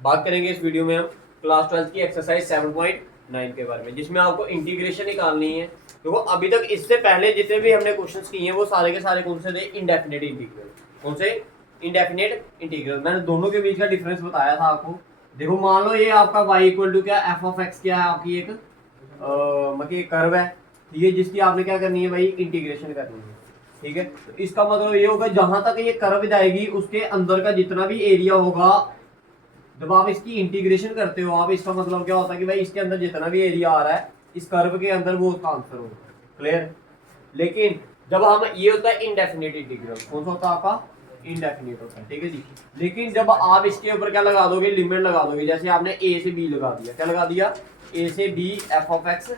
बात करेंगे इस वीडियो में हम क्लास 12 की एक्सरसाइज 7.9 के बारे में, जिसमें आपको इंटीग्रेशन निकालनी है। देखो अभी तक इससे पहले जितने भी हमने क्वेश्चंस किए हैं वो सारे के सारे कौन से थे? Indefinite integral. कौन से? Indefinite integral. मैंने दोनों के बीच का डिफरेंस बताया था आपको। देखो मान लो ये आपका y इक्वल टू क्या, एफ ऑफ एक्स क्या है आपकी एक मतलब कर्व है, ठीक है, जिसकी आपने क्या करनी है भाई? इंटीग्रेशन करनी है। ठीक है, तो इसका मतलब ये होगा जहां तक ये कर्व जाएगी उसके अंदर का जितना भी एरिया होगा, जब आप इसकी इंटीग्रेशन करते हो आप, इसका मतलब क्या होता है कि भाई इसके अंदर जितना भी एरिया आ रहा है इस कर्व के अंदर वो उसका आंसर होगा। क्लियर? लेकिन जब हम ये होता है इंडेफिनिट इंटीग्रल, कौन सा होता है आपका? इंडेफिनिट होता है। ठीक है जी। लेकिन जब आप इसके ऊपर क्या लगा दोगे? लिमिट लगा दोगे। जैसे आपने ए से बी लगा दिया, क्या लगा दिया? ए से B F of X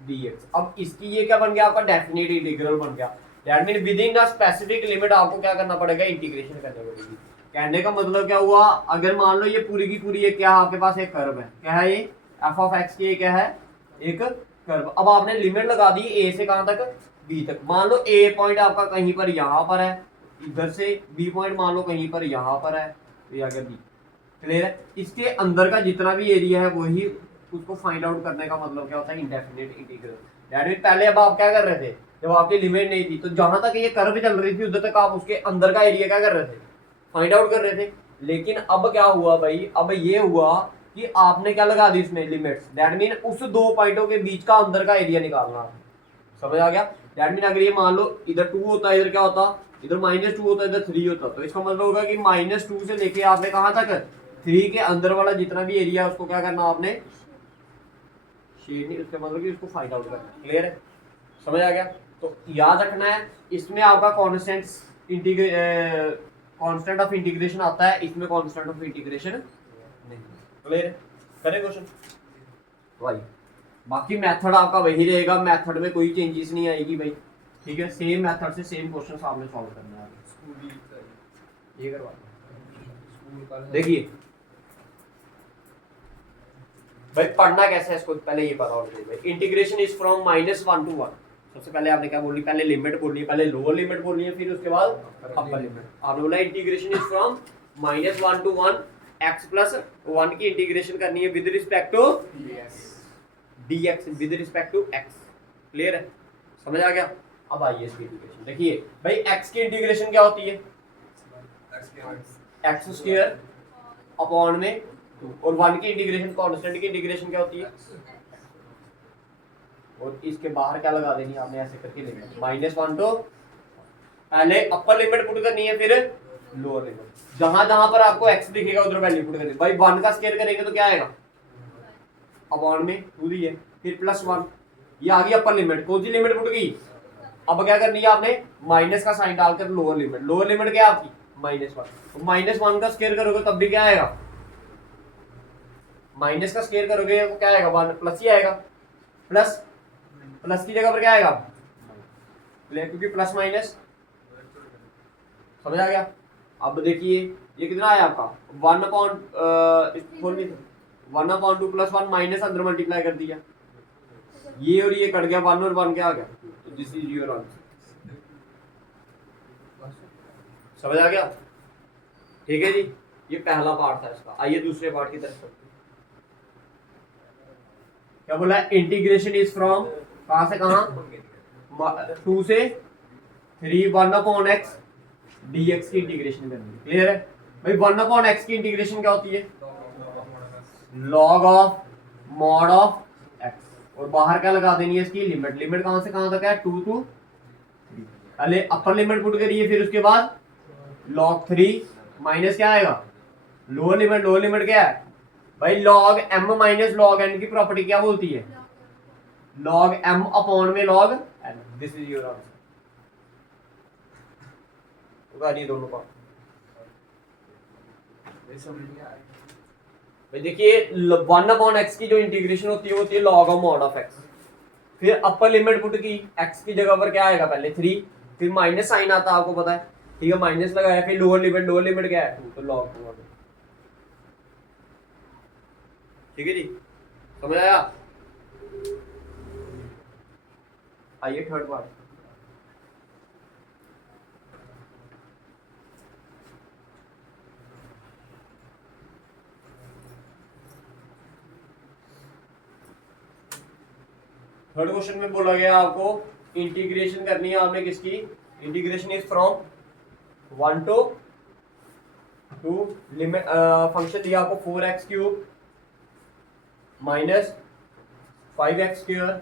D X. अब इसकी ये क्या बन गया? आपका डेफिनेट इंटीग्रल बन गया। That mean with in the specific limit आपको क्या करना पड़ेगा? इंटीग्रेशन करनी पड़ेगी। कहने का मतलब क्या हुआ? अगर मान लो ये पूरी की पूरी क्या आपके पास एक कर्व है, क्या है ये? एफ ऑफ एक्स की क्या है? एक कर्व। अब आपने लिमिट लगा दी ए से कहां तक? बी तक। मान लो ए पॉइंट आपका कहीं पर यहां पर है, इधर से बी पॉइंट मान लो कहीं पर यहां पर है, तो ये आगे बी। क्लियर है? इसके अंदर का जितना भी एरिया है वही उसको फाइंड आउट करने का मतलब क्या होता है? Indefinite integral. दैट मीन पहले अब आप क्या कर रहे थे? जब आपकी लिमिट नहीं थी तो जहां तक ये कर्व चल रही थी उधर तक आप उसके अंदर का एरिया क्या कर रहे थे? फाइंड आउट कर रहे थे। लेकिन अब क्या हुआ भाई? अब ये हुआ कि आपने क्या लगा दी इसमें? लिमिट्स। दैट मीन उस दो पॉइंटों के बीच का अंदर का एरिया निकालना है। समझ आ गया? दैट मीन अगर ये मान लो इधर 2 होता है, इधर क्या होता? इधर -2 होता है, इधर 3 होता, तो इसका मतलब होगा कि -2 से लेके आपने कहां तक? 3 के अंदर वाला जितना भी एरिया है उसको क्या करना आपने? शेड नहीं, उसका मतलब कि उसको फाइंड आउट करना। क्लियर है? समझ आ गया? तो याद रखना है इसमें आपका कांस्टेंट ऑफ इंटीग्रेशन आता है, इसमें कांस्टेंट ऑफ इंटीग्रेशन नहीं। क्लियर है? करें क्वेश्चन भाई। बाकी मेथड आपका वही रहेगा, मेथड में कोई चेंजेस नहीं आएगी भाई। ठीक है, सेम मेथड से सेम क्वेश्चन आपने सॉल्व करना है। ये करवा देखिए भाई, पढ़ना कैसे है इसको पहले ये पता होना चाहिए भाई। Integration is from -1 to 1। सबसे पहले आपने क्या बोली? पहले लिमिट बोलनी है, पहले लोअर लिमिट बोलनी है, फिर उसके बाद अपर लिमिट। आपने बोला integration is from -1 to 1 x plus 1 की इंटीग्रेशन करनी है with respect to dx, with respect to x। Clear है? समझ आ गया? अब आइए इसकी इंटीग्रेशन देखिए भाई। x की इंटीग्रेशन क्या होती है? एक्स स्क्वायर अपॉन में 2। और 1 की इंटीग्रेशन, कांस्टेंट की इंटीग्रेशन क्या होती है? और इसके बाहर क्या लगा देनी आपने? ऐसे करके लिमिट -1 तो पहले अपर लिमिट पुट करनी है, फिर लोअर लिमिट। जहां जहां पर आपको x दिखेगा उधर वैल्यू पुट करनी है भाई। 1 का स्क्वायर करेंगे तो क्या आएगा? अपॉन में 2 दी है, फिर +1। ये आ गई अपर लिमिट। कौन सी लिमिट पुट गई? अब क्या करनी है आपने? माइनस का साइन डालकर लोअर लिमिट। लोअर लिमिट क्या है आपकी? -1। तो -1 का स्क्वायर करोगे तब भी क्या आएगा? माइनस का स्क्वायर करोगे तो क्या आएगा? 1 प्लस ही आएगा। प्लस प्लस की जगह पर क्या आएगा? क्योंकि प्लस माइनस। समझ आ गया? अब देखिए ये कितना आया आपका? 1/2 प्लस 1 माइनस अंदर मल्टीप्लाई कर दिया, ये और ये कट गया, 1 और 1 क्या आ गया? तो दिस इज योर आंसर। समझ आ गया? ठीक है जी, ये पहला पार्ट था इसका। आइए दूसरे पार्ट की तरफ। क्या बोला? इंटीग्रेशन इज फ्रॉम कहां से कहां? 2 से 3 1/x dx की इंटीग्रेशन करनी है। क्लियर है भाई? 1/x की इंटीग्रेशन क्या होती है? log of mod of x। और बाहर क्या लगा देनी है इसकी? लिमिट। लिमिट कहां से कहां तक है? 2 to 3। पहले अपर लिमिट पुट करिए, फिर उसके बाद log 3 माइनस क्या आएगा? Lower limit. लोअर लिमिट क्या है भाई? log m minus log n की प्रॉपर्टी क्या बोलती है? log m अपॉन में log n। This is your answer. उगाड़िए दोनों का भाई। देखिए 1/x की जो इंटीग्रेशन होती है वो होती है log of mod of x। फिर अपर लिमिट पुट की, x की जगह पर क्या आएगा? पहले 3, फिर माइनस साइन आता है, आपको पता है। ठीक है, माइनस लगाया, फिर लोअर लिमिट। लोअर लिमिट क्या है? 2, तो log 2। ठीक है जी, समझ आया? आइए थर्ड पार्ट। थर्ड क्वेश्चन में बोला गया आपको इंटीग्रेशन करनी है आपने किसकी, integration is from 1 to 2 limit, function दिया आपको 4x³ minus 5x²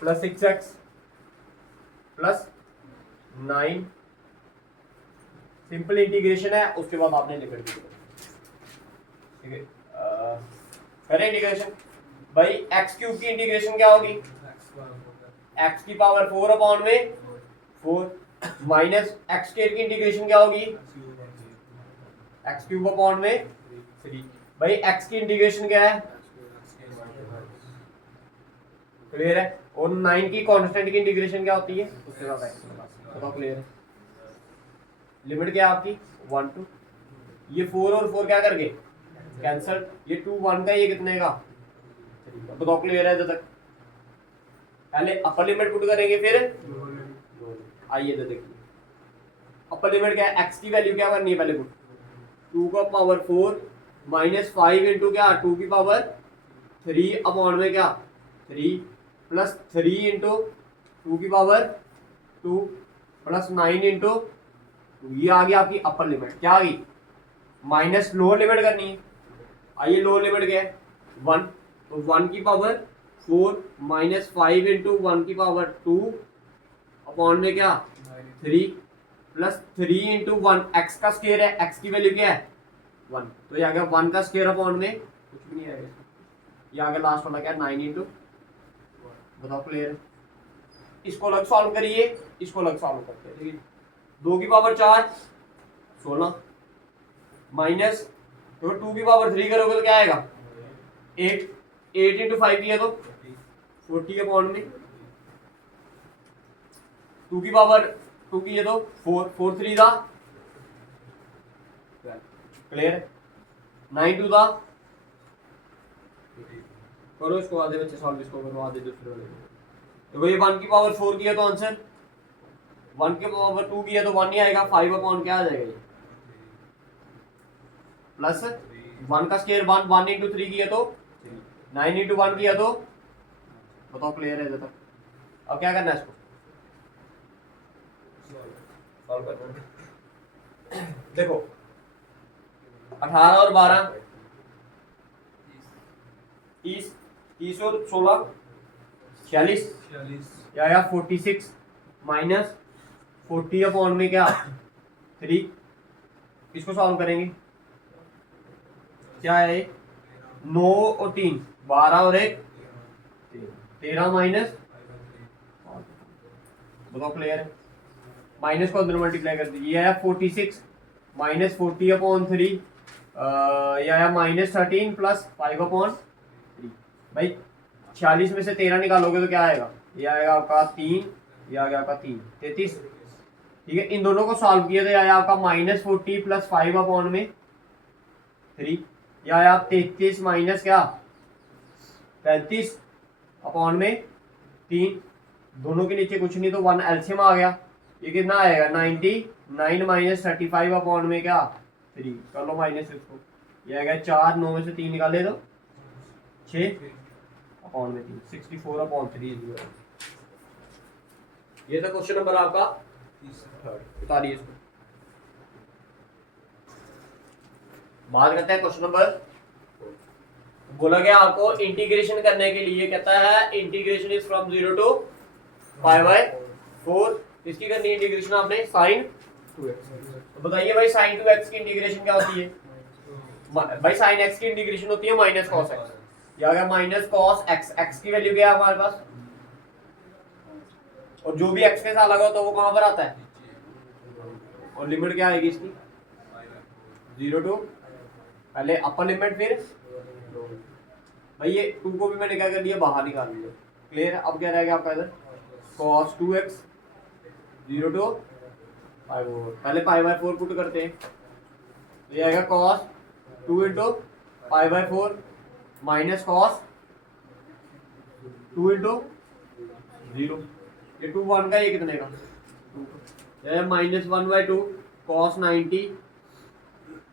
plus 6x plus 9, simple integration है, उसके बाद आपने लिमिट दी, ठीक है। करें इंटीग्रेशन भाई, x³ की इंटीग्रेशन क्या होगी, x की पावर 4 अपॉन में 4 माइनस x² की इंटीग्रेशन क्या होगी, x³ अपॉन में 3। भाई x की इंटीग्रेशन क्या है, क्लियर है, और 9 की कांस्टेंट की इंटीग्रेशन क्या होती है, उसके बाद बताओ, क्लियर है। लिमिट क्या है आपकी 1 to, ये 4 और 4 क्या करके कैंसल, ये 2 1 का, ये कितने का, बताओ क्लियर है इधर तक। पहले अपर लिमिट पुट करेंगे, फिर आइए इधर देखिए, अपर लिमिट क्या है, x की वैल्यू क्या करनी है, पहले पुट 2 का पावर 4 माइनस 5 इंटू क्या 2 की पावर 3 अपॉन में क्या 3 प्लस 3 इंटू 2 की पावर 2 प्लस 9 इंटू 2, ये आ गई आपकी अपर लिमिट। क्या आ गई, माइनस लोअर लिमिट करनी है, आइए लोअर लिमिट क्या है 1, तो 1 की पावर 4 माइनस 5 इंटू 1 की पावर 2 अपॉन में क्या 3 प्लस 3 इंटू 1, एक्स का स्क्वायर है, एक्स की वैल्यू क्या है 1, तो ये आ गया 1 का स्क्वायर अपॉन में कुछ भी नहीं आएगा, ये आ गया लास्ट वाला क्या 9 इंटू, बताओ क्लियर। इसको अलग सॉल्व करिए, इसको अलग सॉल्व करते हैं, ठीक है। 2 की पावर 4 16 माइनस, तो 2 की पावर 3 करोगे तो क्या आएगा 8 इंटू 5 किया तो 40 अपॉन में 2 की पावर 2 की है तो 4 3 था, क्लियर। 9 2 था, करो इसको, आधे बच्चे सॉल्व इसको करो, आधे दूसरे वाले। तो भाई 1 की पावर 4 किया तो आंसर, 1 की पावर 2 किया तो 1 ही आएगा, 5 अपॉन क्या आ जाएगा ये प्लस 1 का स्क्वायर 1, 1 इंटू 3 किया तो 9 इंटू 1 किया तो, बताओ क्लियर है इधर तक। अब क्या करना है, इसको सॉल्व करना है। देखो 18 और 12 30, 30 और 16 46, या 46 माइनस 40 अपॉन में क्या 3, इसको सॉल्व करेंगे, क्या है 9 और 3 12 और 1 13 माइनस, बताओ क्लियर है, माइनस को अंदर मल्टीप्लाई कर दीजिए, यह 46 माइनस 40 अपॉन 3, या माइनस 13 प्लस 5 अपॉन 3। भाई 46 में से 13 निकालोगे तो क्या आएगा, ये आएगा आपका 3, ये आ गया आपका 3 33, ठीक है। इन दोनों को सॉल्व किया तो आया आपका माइनस 40 प्लस 5 अपॉन में 3, या आया 33 माइनस क्या 35 अपॉन में 3, दोनों के नीचे कुछ नहीं तो 1 एलसीएम आ गया, ये कितना आएगा 99 माइनस 35 अपॉन में क्या 3, कर लो माइनस इसको, ये आएगा 4, 9 में से 3 निकाले तो 6 अपॉन में 3, 64 अपॉन 3। ये था क्वेश्चन नंबर आपका थर्ड, उतारिए इसको। बात करते हैं क्वेश्चन नंबर, बोला गया आपको इंटीग्रेशन करने के लिए, कहता है इंटीग्रेशन इज फ्रॉम 0 to π/4, इसकी करनी है इंटीग्रेशन आपने sin 2x। तो बताइए भाई sin 2x की इंटीग्रेशन क्या होती है, भाई sin x की इंटीग्रेशन होती है माइनस cos x, या अगर माइनस cos x, x की वैल्यू क्या है हमारे पास, और जो भी x के साथ लगा तो वो कहां पर आता है, और लिमिट क्या आएगी इसकी 0 to, पहले अपर लिमिट, फिर भाई ये 2 को भी मैंने क्या कर दिया बाहर निकाल लिया, क्लियर है। अब क्या रहेगा आपका इधर cos 2x 0 to π/4, पहले π/4 पुट करते हैं, तो ये आएगा cos 2 into π/4 minus cos 2 into 0, ये 2 1 का, ये कितने का 2, minus 1/2 cos 90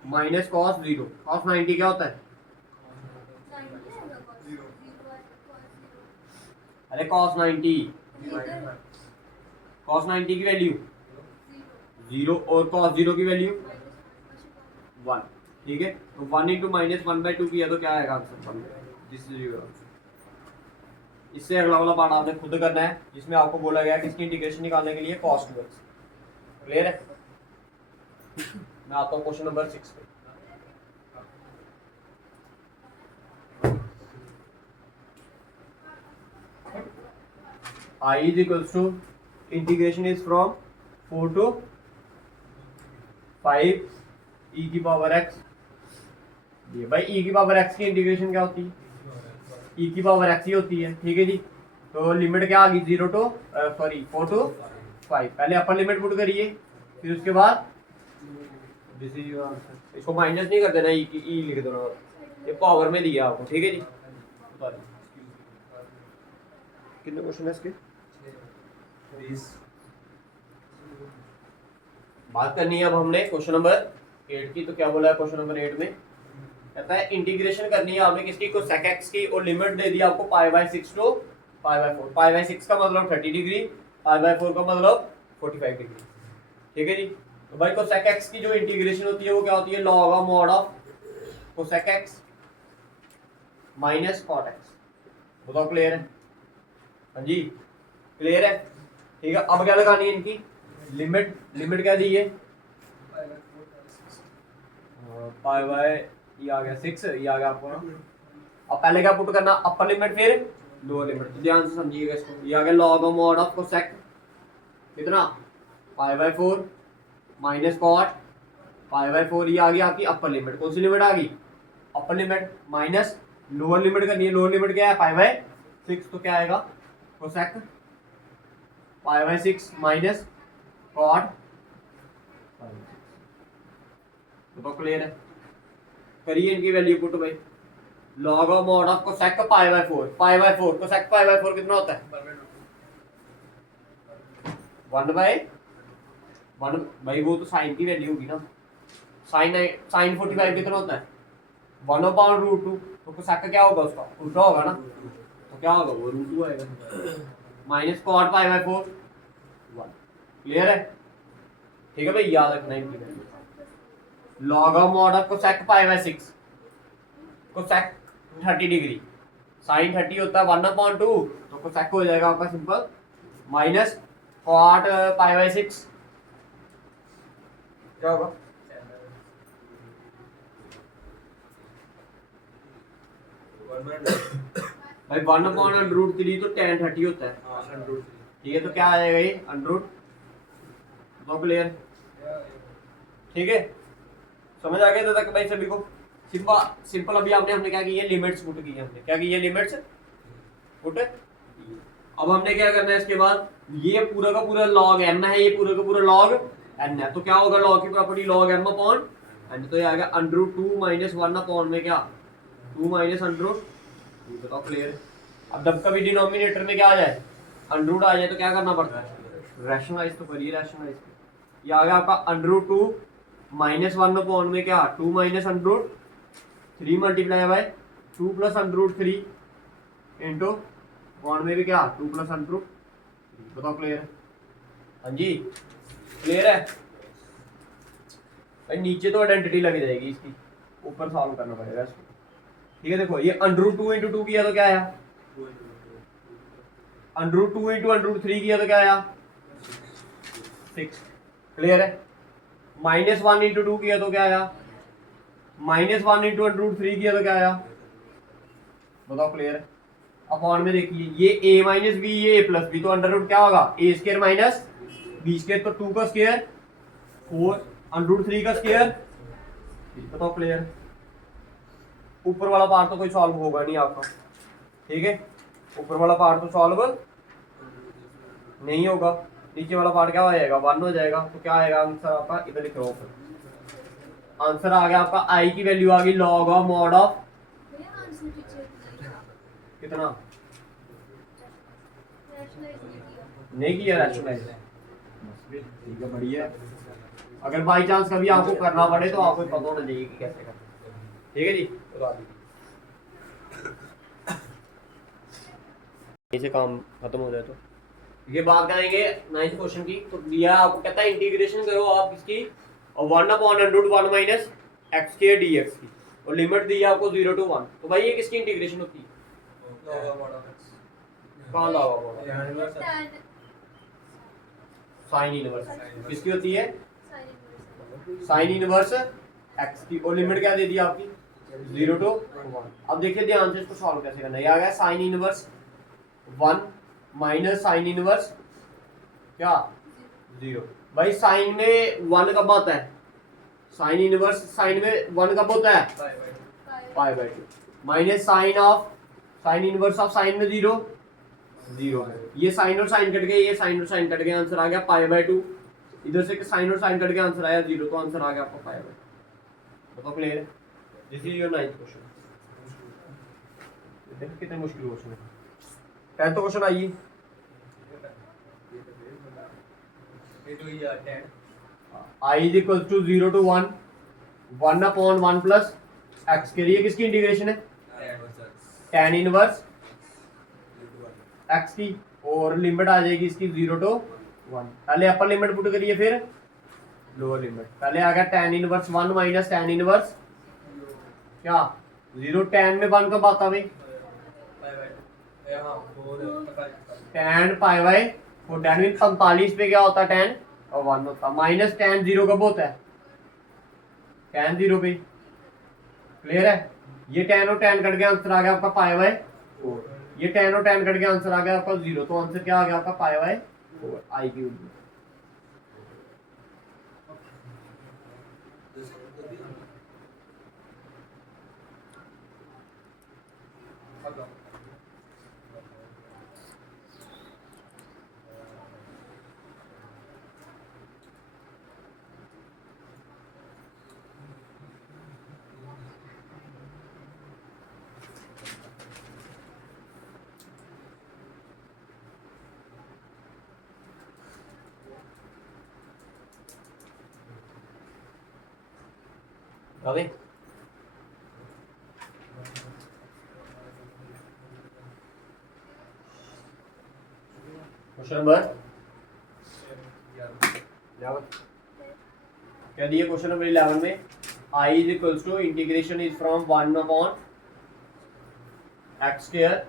minus cos 0, cos 90 क्या होता है अरे cos 90 की वैल्यू 0 और cos 0 की वैल्यू 1, ठीक है। तो 1 इंटू माइनस 1/2 किया तो क्या आएगा answer? This is your answer. इससे अगला वाला पार्ट आपने खुद करना है, जिसमें आपको बोला गया है किसकी इंटीग्रेशन निकालने के लिए, cos 2x। क्लियर है? मैं आता हूँ क्वेश्चन नंबर 6 पे। I is equals to integration is from 4 to 5 e की पावर x। ये भाई e की पावर x की इंटीग्रेशन क्या होती है? e की पावर x ही होती है, ठीक है जी। तो लिमिट क्या आ गई? 4 to 5। पहले अपर लिमिट पुट करिए, फिर उसके बाद दिस इज योर आंसर। इसको माइनस नहीं कर देना, e की e लिख दो, ये पावर में दिया आपको, ठीक है जी। कितने क्वेश्चन है इसके? बात करनी है अब हमने क्वेश्चन नंबर 8 की। तो क्या बोला है क्वेश्चन नंबर 8 में? कहता है इंटीग्रेशन करनी है आपने किसकी? cosec x की, और लिमिट दे दी आपको π/6 टू π/4। π/6 का मतलब 30 डिग्री, π/4 का मतलब 45 डिग्री, ठीक है जी। तो भाई cosec x की जो इंटीग्रेशन होती है वो क्या होती है? log of mod of cosec x minus cot x। बताओ क्लियर है? हाँ जी क्लियर है, ठीक है। अब क्या लगानी है इनकी? लिमिट। लिमिट क्या दी है? ये आ गया 6, ये आ गया आपको ना। अब पहले क्या पुट करना? अपर लिमिट फिर लोअर लिमिट। तो ध्यान से समझिएगा इसको। ये आ गया log of mod of cosec कितना? π/4 माइनस cot π/4। ये आ गई आपकी अपर लिमिट। कौन सी लिमिट आ गई? Upper limit minus lower limit करनी है। लोअर लिमिट क्या है? π/6। तो क्या आएगा? cosec π/6 minus cot। तो क्लियर है? करिए इनकी वैल्यू पुट भाई। log of mod of cosec π/4। π/4 cosec π/4 कितना होता है? 1/1 भाई, वो तो साइन की वैल्यू होगी ना। साइन 45 कितना होता है? 1/√2। तो cosec क्या होगा? उसका उल्टा होगा ना। तो क्या होगा? वो √2 आएगा माइनस cot π/4 1। क्लियर है? ठीक है भाई, याद रखना इनकी value. log of mod of cosec π/6, cosec 30 degree, sin 30 होता है 1/2। तो cosec हो जाएगा आपका सिंपल माइनस cot π/6। क्या होगा? भाई 1/√3 तो tan 30 होता है, ठीक है। तो क्या आ जाएगा ये? √। तो क्लियर, ठीक है। समझ आ गया तक भाई सभी को? सिंपल अभी हमने क्या की है? लिमिट्स पुट की है। हमने क्या की है? Limits put. अब हमने क्या करना है इसके बाद? ये पूरा का पूरा log m है, ये पूरा का पूरा log n है। तो क्या होगा? log की property log m upon n। तो ये आ गया √2 माइनस 1 अपॉन में क्या? 2 माइनस √2। बताओ क्लियर है? अब जब कभी डिनोमिनेटर में क्या आ जाए? √2 आ जाए तो क्या करना पड़ता है? रैशनलाइज तो करिए। रैशनलाइज ये आ गया आपका √2 माइनस 1 अपॉन में क्या? 2 minus √3 multiply by 2 plus √3 into upon में भी क्या? 2 प्लस √3। बताओ क्लियर है? हाँ जी क्लियर है भाई। नीचे तो आइडेंटिटी लग जाएगी इसकी, ऊपर सॉल्व करना पड़ेगा इसको, ठीक है। देखो ये √2 इंटू 2 किया तो क्या आया? √2 इंटू √3 किया तो क्या आया? 6। क्लियर है? -1 इंटू 2 किया तो क्या आया? -1 इंटू √3 किया तो क्या आया? बताओ क्लियर है? अपॉन में देखिए ये a माइनस बी, ये a प्लस बी, तो अंडर क्या होगा? a square minus B square. तो 2 का स्क्वायर 4, √3 का स्क्वायर। बताओ क्लियर? ऊपर वाला पार्ट तो कोई सॉल्व होगा नहीं आपका, ठीक है। ऊपर वाला पार्ट तो सॉल्व नहीं होगा। नीचे वाला पार्ट क्या हो जाएगा? 1 हो जाएगा। तो क्या आएगा आंसर आपका? इधर लिखो। आंसर आ गया आपका आई की वैल्यू आ गई log ऑफ मॉड ऑफ कितना? नहीं किया रैशनलाइज, ठीक है बढ़िया। अगर बाई चांस कभी आपको करना पड़े तो आपको पता होना चाहिए कि कैसे करना, ठीक है जी। इसे काम खत्म हो जाए तो ये बात करेंगे 9th क्वेश्चन की। तो दिया आपको कहता है इंटीग्रेशन करो आप इसकी 1/√1 माइनस एक्स के डी एक्स की, और लिमिट दी है आपको 0 to 1। तो भाई ये किसकी इंटीग्रेशन होती है? कहाँ लगा साइन इनवर्स किसकी होती है? साइन इनवर्स एक्स की, और लिमिट क्या दे दी आपकी? 0 to 1। अब देखिए ध्यान से इसको सॉल्व कैसे करना है। ये आ गया sine inverse 1 minus sine inverse क्या 0। भाई साइन में 1 कब आता है? साइन इनवर्स साइन में 1 कब होता है? π/2 minus sine of sine inverse of sine में 0 0। ये साइन और साइन कट गए, ये साइन और साइन कट गए, आंसर आ गया π/2। इधर से साइन और साइन कट गया, आंसर आया 0, तो आंसर आ गया आपका π/2। बताओ क्लियर है? This is your 9th question. देखो कितने मुश्किल क्वेश्चन है। 10th क्वेश्चन आइए। I is equal to 0 to 1 1/1 plus x के लिए किसकी इंटीग्रेशन है? tan इनवर्स एक्स की, और लिमिट आ जाएगी इसकी 0 to 1। पहले अपर लिमिट पुट करिए फिर लोअर लिमिट। पहले आ गया tan inverse 1 minus tan inverse क्या 0। tan में 1 कब आता भाई? tan π/4। tan मीन 45 पे क्या होता है? tan और 1 होता है। माइनस tan 0 कब होता है? tan 0 पे। क्लियर है? ये tan और tan कट गया, आंसर आ गया आपका π/4। ये tan और tan कट गया, आंसर आ गया आपका 0, तो आंसर क्या आ गया आपका π/4 आई की। अबे क्वेश्चन नंबर क्या दिए? क्वेश्चन नंबर 11 में I is equals to integration is from 1/x²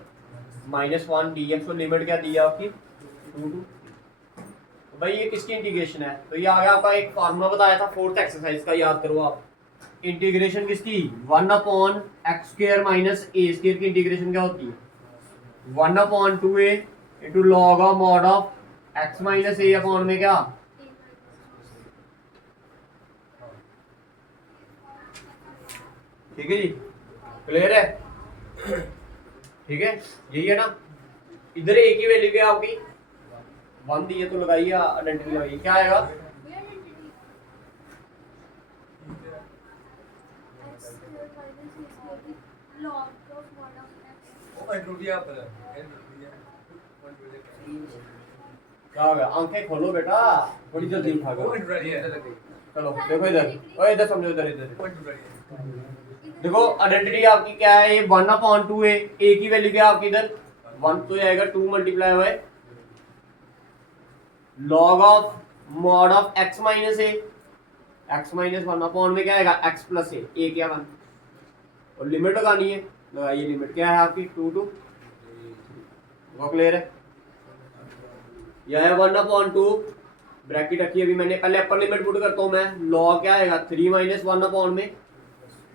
minus 1 dx, और लिमिट क्या दी है आपकी 2 to। तो भाई ये किसकी इंटीग्रेशन है? तो ये आ गया आपका एक फार्मूला बताया था 4th एक्सरसाइज का, याद करो आप। इंटीग्रेशन किसकी? 1/x² माइनस a² की इंटीग्रेशन क्या होती है? 1/2a into log of mod of x minus a upon में क्या? ठीक है जी, क्लियर है? ठीक है, यही है ना। इधर a की वैल्यू क्या आपकी 1 दी है, तो लगाइए आइडेंटिटी लगाइए। क्या आएगा? क्या हो गया? आंखें खोलो बेटा, बड़ी जल्दी उठा कर। चलो देखो इधर, ओए इधर समझो, इधर इधर देखो। आइडेंटिटी आपकी क्या है? ये 1/2a, a की वैल्यू क्या आपकी इधर 1, तो आएगा 2 मल्टीप्लाई हुआ log of mod of x minus a, x minus 1 upon में क्या आएगा x प्लस a क्या 1, और लिमिट लगानी है, लगाइए। लिमिट क्या है आपकी 2 to 3। क्लियर है? यह है 1/2 ब्रैकेट रखी अभी मैंने। पहले अपर लिमिट पुट करता हूं मैं। लॉग क्या आएगा 3 माइनस 1 अपॉन में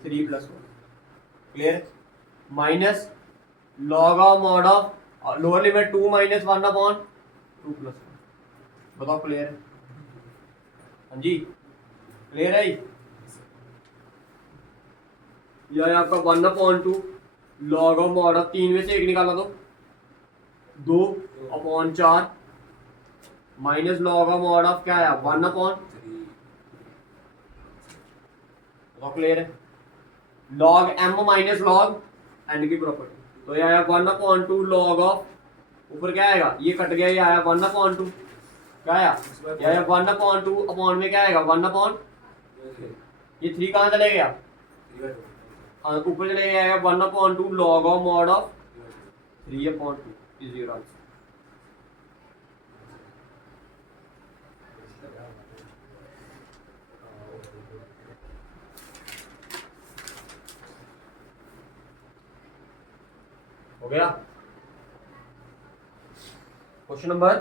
3 plus 1। Clear? Minus log of mod of lower limit 2 minus 1 upon 2 plus 1। बताओ क्लियर है? हाँ जी, क्लियर है? यह आपका 1/2 लॉग ऑफ मॉड ऑफ 3 में से 1 निकाला तो 2/4 minus log of mod of क्या है 1/। तो क्लियर है? Log m minus log n की प्रॉपर्टी। तो यह आया 1/2 लॉग ऑफ, ऊपर क्या आएगा ये कट गया, ये आया 1/2 क्या आया, यह आया 1/2 अपॉन में क्या आएगा 1/। ये 3 कहाँ चले गया? ऊपर चले गया 1/2 log of mod of 3/2। Is your answer. हो गया क्वेश्चन नंबर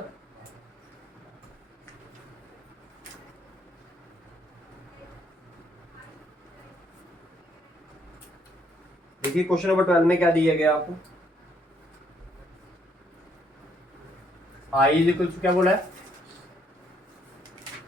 देखिए क्वेश्चन नंबर 12 में क्या दिया गया आपको। आई इज इक्वल टू क्या बोला है